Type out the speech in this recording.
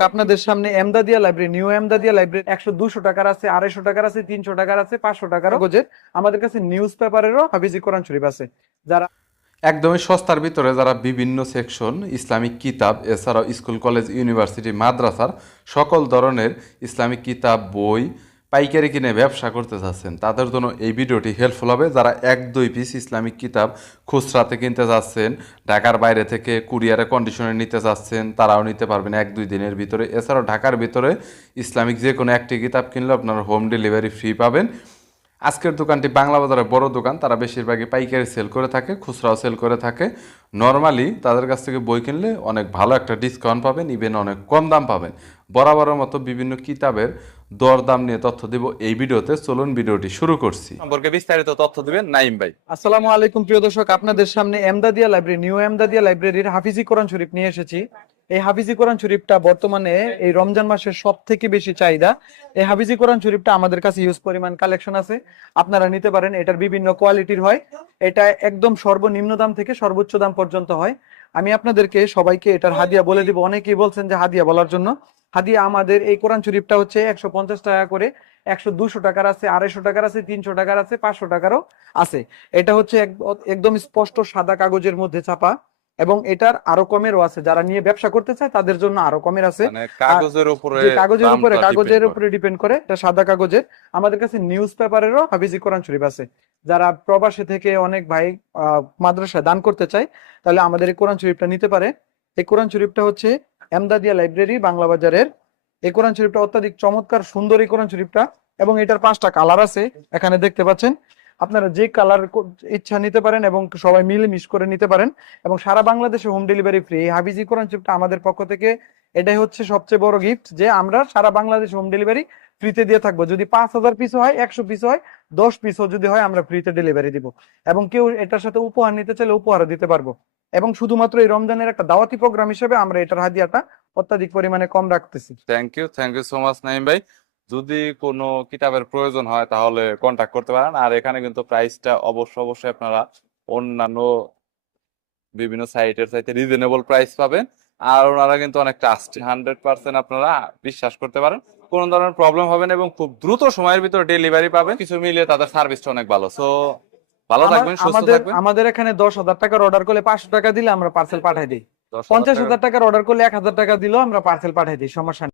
আপনাদের সামনে Emdadia library, new Emdadia library, একশো দুশো টাকার আছে, আড়াইশো টাকার আছে, তিনশো টাকার আছে, পাঁচশো টাকার গোজের। আমাদের কাছে নিউজ পেপারেরও হাফিজি কোরআন শরীফ আছে। যারা একদমই সস্তার ভিতরে যারা বিভিন্ন সেকশন, ইসলামিক কিতাব, এছাড়াও স্কুল, কলেজ, ইউনিভার্সিটি, মাদ্রাসার সকল ধরনের ইসলামিক কিতাব, বই পাইকারি কিনে ব্যবসা করতে চাচ্ছেন তাদের জন্য এই ভিডিওটি হেল্পফুল হবে। যারা এক, দুই পিস ইসলামিক কিতাব খুচরাতে কিনতে চাচ্ছেন ঢাকার বাইরে থেকে কুরিয়ারে কন্ডিশনে নিতে চাচ্ছেন তারাও নিতে পারবেন এক, দুই দিনের ভিতরে। এছাড়াও ঢাকার ভিতরে ইসলামিক যে কোনো একটি কিতাব কিনলে আপনারা হোম ডেলিভারি ফ্রি পাবেন। আজকের দোকানটি বাংলা বাজারের বড় দোকান। তারা বেশিরভাগই পাইকারি সেল করে থাকে খুচরাও সেল করে থাকে। নর্মালি তাদের কাছ থেকে বই কিনলে অনেক ভালো একটা ডিসকাউন্ট পাবেন ইভেন অনেক কম দাম পাবেন। বরাবরের মতো বিভিন্ন কিতাবের দর দাম নিয়ে তথ্য দিব এই ভিডিওতে। চলুন ভিডিওটি শুরু করছি। সম্পর্কে বিস্তারিত তথ্য দিবেন নাইম ভাই। আসসালামু আলাইকুম প্রিয় দর্শক আপনাদের সামনে এমদাদিয়া লাইব্রেরি নিউ এমদাদিয়া লাইব্রেরির হাফিজি কোরআন শরীফ নিয়ে এসেছি। এই হাফিজি কোরআন শরীফটা বর্তমানে এই রমজান মাসের সব থেকে বেশি চাহিদা। এই হাফিজি কোরআন শরীফটা আমাদের কাছে ইউজ পরিমাণ কালেকশন আছে। আপনারা নিতে পারেন, এটার বিভিন্ন কোয়ালিটির হয়। এটা একদম সর্বনিম্ন দাম থেকে সর্বোচ্চ দাম পর্যন্ত হয়। আমি আপনাদেরকে সবাইকে এটার হাদিয়া বলে দিব। অনেকেই বলছেন যে হাদিয়া বলার জন্য। হাদিয়া আমাদের এই কোরআন শরীফটা হচ্ছে একশো পঞ্চাশ টাকা করে, একশো দুশো টাকার আছে, আড়াইশো টাকার আছে, তিনশো টাকার আছে, পাঁচশো টাকারও আছে। এটা হচ্ছে এক- একদম স্পষ্ট সাদা কাগজের মধ্যে ছাপা। এবং এটার আরও কমেরও আছে। যারা নিয়ে ব্যবসা করতে চায় তাদের জন্য আরও কমের আছে। মানে কাগজের উপরে কাগজের উপরে কাগজের উপরে ডিপেন্ড করে এটা সাদা কাগজের। আমাদের কাছে নিউজ পেপারেরও হাফিজি কোরআন শরীফ আছে। যারা প্রবাসী থেকে অনেক ভাই আহ, মাদ্রাসায় দান করতে চায় তাহলে আমাদের এই কোরআন শরীফটা নিতে পারে। এই কোরআন শরীফটা হচ্ছে এমদাদিয়া লাইব্রেরি বাংলা বাজারের। এই কোরআন শরীফটা অত্যাধিক চমৎকার সুন্দর এই কোরআন শরীফটা। এবং এটার পাঁচটা কালার আছে এখানে দেখতে পাচ্ছেন। আপনারা যে কালার ইচ্ছা নিতে পারেন এবং সবাই মিলে মিশ করে নিতে পারেন এবং সারা বাংলাদেশে হোম ডেলিভারি ফ্রি এই হাফিজি কোরআন শরীফটা আমাদের পক্ষ থেকে এটাই হচ্ছে সবচেয়ে বড় গিফট যে আমরা সারা বাংলাদেশে হোম ডেলিভারি ফ্রিতে দিয়ে থাকব। যদি পাঁচ হাজার পিস হয়, একশো পিস হয়, দশ পিসও যদি হয়, আমরা ফ্রিতে ডেলিভারি দিব। এবং কেউ এটার সাথে উপহার নিতে চাইলে উপহারও দিতে পারব। এবং শুধুমাত্র এই রমজানের একটা দাওয়াতি প্রোগ্রাম হিসেবে আমরা এটার হাদিয়াটা অত্যাধিক পরিমাণে কম রাখতেছি। Thank you thank you so much Naim ভাই। যদি কোনো কিতাবের প্রয়োজন হয় তাহলে কন্টাক্ট করতে পারেন। আর এখানে কিন্তু প্রাইসটা অবশ্য অবশ্যই আপনারা অন্যান্য বিভিন্ন সাইটের চাইতে রিজনেবল প্রাইস পাবেন। আর ওনারা কিন্তু অনেক ট্রাস্ট হান্ড্রেড পার্সেন্ট আপনারা বিশ্বাস করতে পারেন। কোনো ধরনের প্রবলেম হবে না এবং খুব দ্রুত সময়ের ভিতরে ডেলিভারি পাবেন। কিছু মিলিয়ে তাদের সার্ভিসটা অনেক ভালো। সো ভালো থাকবেন সুস্থ আমাদের থাকবেন। আমাদের এখানে দশ হাজার টাকার অর্ডার করলে পাঁচশো টাকা দিলে আমরা পার্সেল পাঠাই দিই। পঞ্চাশ হাজার টাকার অর্ডার করলে এক হাজার টাকা দিলেও আমরা পার্সেল পাঠাই দিই। সমস্যা